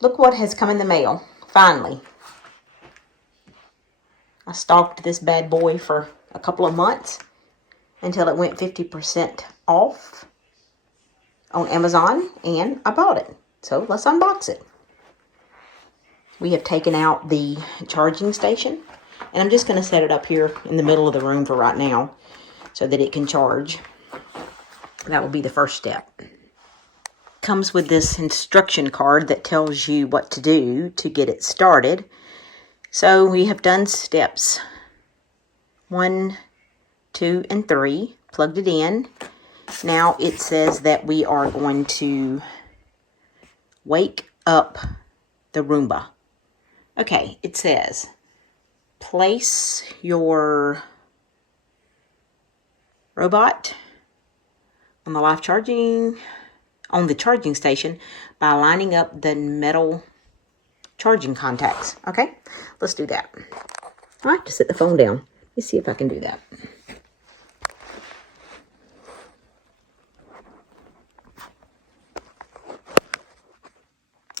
Look what has come in the mail, finally. I stalked this bad boy for a couple of months until it went 50% off on Amazon, and I bought it. So let's unbox it. We have taken out the charging station, and I'm just going to set it up here in the middle of the room for right now so that it can charge. That will be the first step. Comes with this instruction card that tells you what to do to get it started. So we have done steps 1, 2, and 3, plugged it in. Now it says that we are going to wake up the Roomba. Okay, it says place your robot on the charging station by lining up the metal charging contacts. Okay, let's do that. I have to set the phone down. Let's see if I can do that.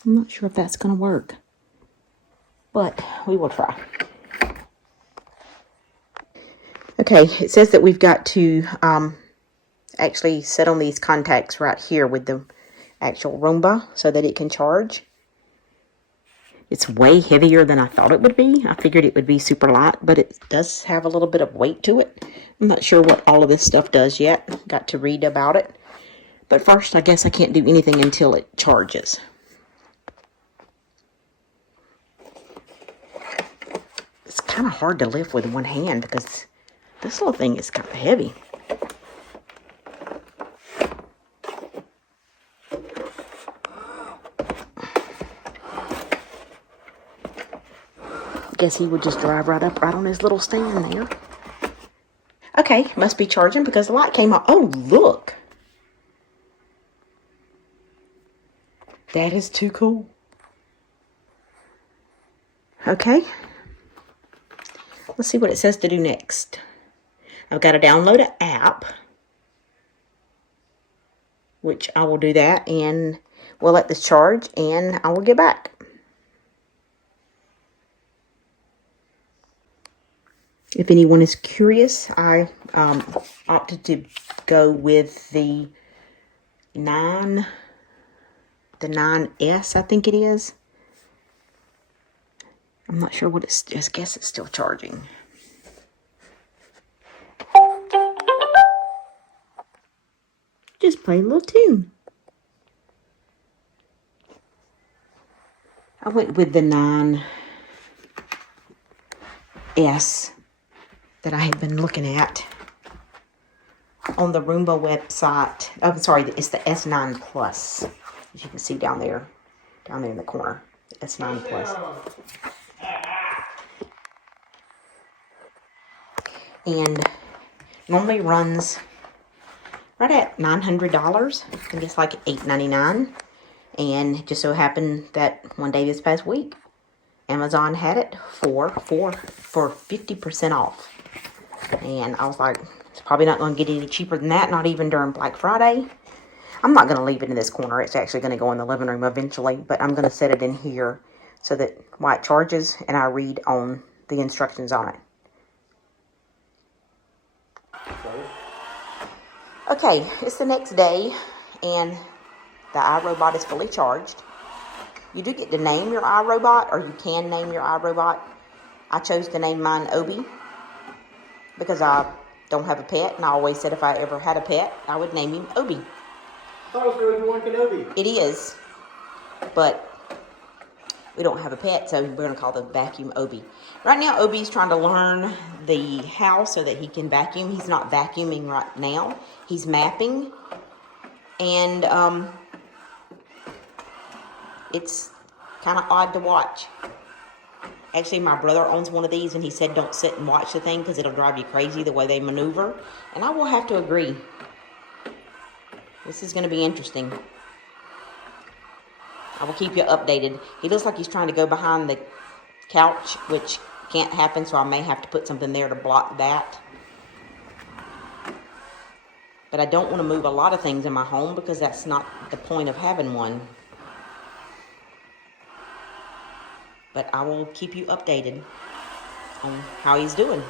I'm not sure if that's going to work, but we will try. Okay, it says that we've got to actually set on these contacts right here with the actual Roomba so that it can charge. It's way heavier than I thought it would be. I figured it would be super light, but it does have a little bit of weight to it. I'm not sure what all of this stuff does yet. Got to read about it. But first, I guess I can't do anything until it charges. It's kind of hard to lift with one hand because this little thing is kind of heavy. Guess he would just drive right up right on his little stand there. Okay, must be charging because the light came on. Oh, look. That is too cool. Okay. Let's see what it says to do next. I've got to download an app, which I will do that, and we'll let this charge, and I will get back. If anyone is curious, I opted to go with the 9S, I think it is. I'm not sure what it's, I guess it's still charging. Just play a little tune. I went with the 9S that I had been looking at on the Roomba website. I'm sorry, it's the S9 Plus. As you can see down there in the corner. S9 Plus. And normally runs right at $900. I think it's like $8.99. And it just so happened that one day this past week, Amazon had it for 50% off. And I was like, it's probably not going to get any cheaper than that, not even during Black Friday. I'm not going to leave it in this corner. It's actually going to go in the living room eventually, but I'm going to set it in here so that while it charges and I read on the instructions on it. Okay, it's the next day, and the iRobot is fully charged. You do get to name your iRobot, or you can name your iRobot. I chose to name mine Obi because I don't have a pet, and I always said if I ever had a pet, I would name him Obi. I thought it was Obi-Wan Kenobi. It is, but we don't have a pet, so we're going to call the vacuum Obi. Right now, Obi's trying to learn the house so that he can vacuum. He's not vacuuming right now. He's mapping, and it's kind of odd to watch. Actually, my brother owns one of these, and he said don't sit and watch the thing because it'll drive you crazy the way they maneuver. And I will have to agree. This is going to be interesting. I will keep you updated. He looks like he's trying to go behind the couch, which can't happen, so I may have to put something there to block that. But I don't want to move a lot of things in my home because that's not the point of having one. But I will keep you updated on how he's doing.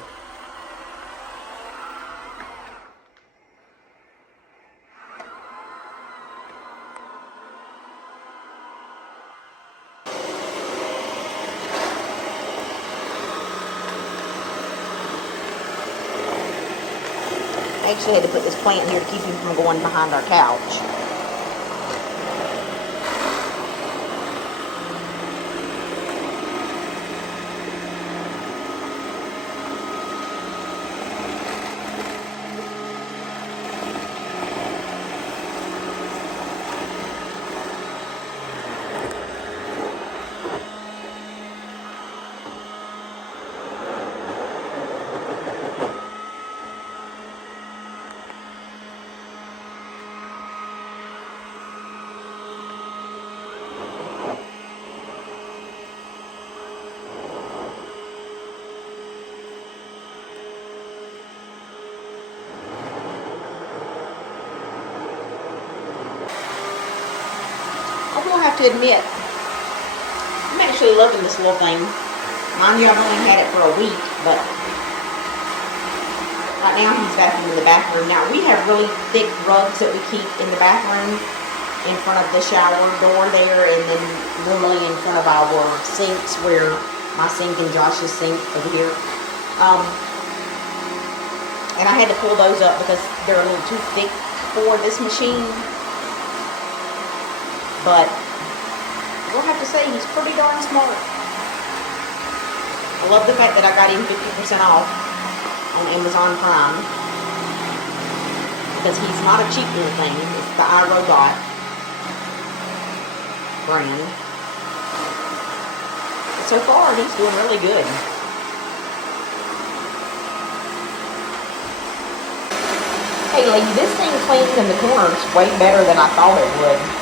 I actually had to put this plant here to keep him from going behind our couch. I will have to admit, I'm actually loving this little thing. Mind you, I've only had it for a week, but right now he's vacuuming in the bathroom. Now, we have really thick rugs that we keep in the bathroom in front of the shower door there, and then normally in front of our sinks, where my sink and Josh's sink over here. And I had to pull those up because they're a little too thick for this machine. But I will have to say, he's pretty darn smart. I love the fact that I got him 50% off on Amazon Prime, because he's not a cheap little thing. It's the iRobot brand. But so far, he's doing really good. Hey, lady, this thing cleans in the corners way better than I thought it would.